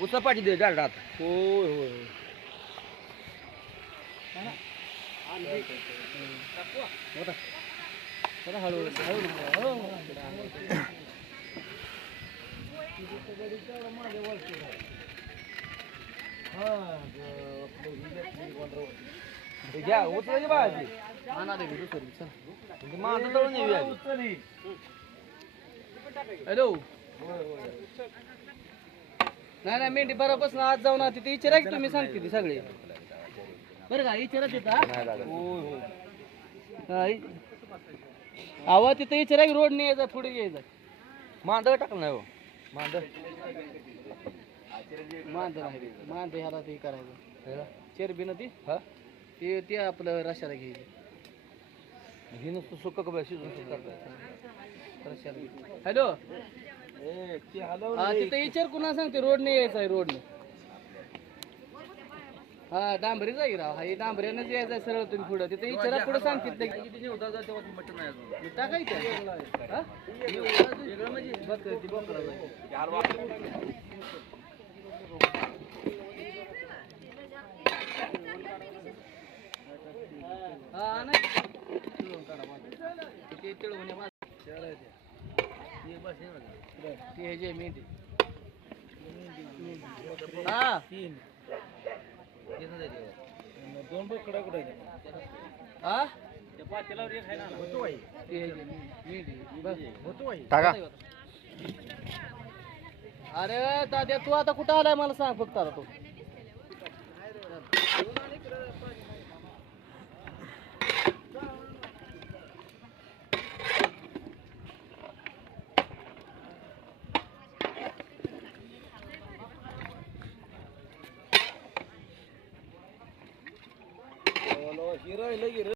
उचल पाठी दे जाडात. होय होय घ्या उचलायची बाळाची माझं तळून येऊया. हॅलो नाही नाही मेंढी बरोबर आज जाऊन तिथे विचारा की तुम्ही सांगते ती सगळे बरं का विचारा तिथं आवाज तिथे विचारा की रोड नाही यायचा पुढे यायचा मांदळ टाकलं नाही हो मांदळ मांदळ ह्याला ते करायचं चरबी ना ती हा ते आपलं रशाला घ्यायचं हे नुसतं सुक्क कपडा शिजून हॅलो तिथे विचार कुणा सांगते रोड नाही यायचा आहे रोडने हा डांबरी जाईल राव हा डांबऱ्यानंच यायचं आहे सरळ तुम्ही पुढं तिथे विचारा पुढे सांगतील टाकायचं हा नाही मेंढी हा दोन बोकडा कुठे हा अरे दाद्या तू आता कुठं आलाय मला सांग फक्त आता तू हिरा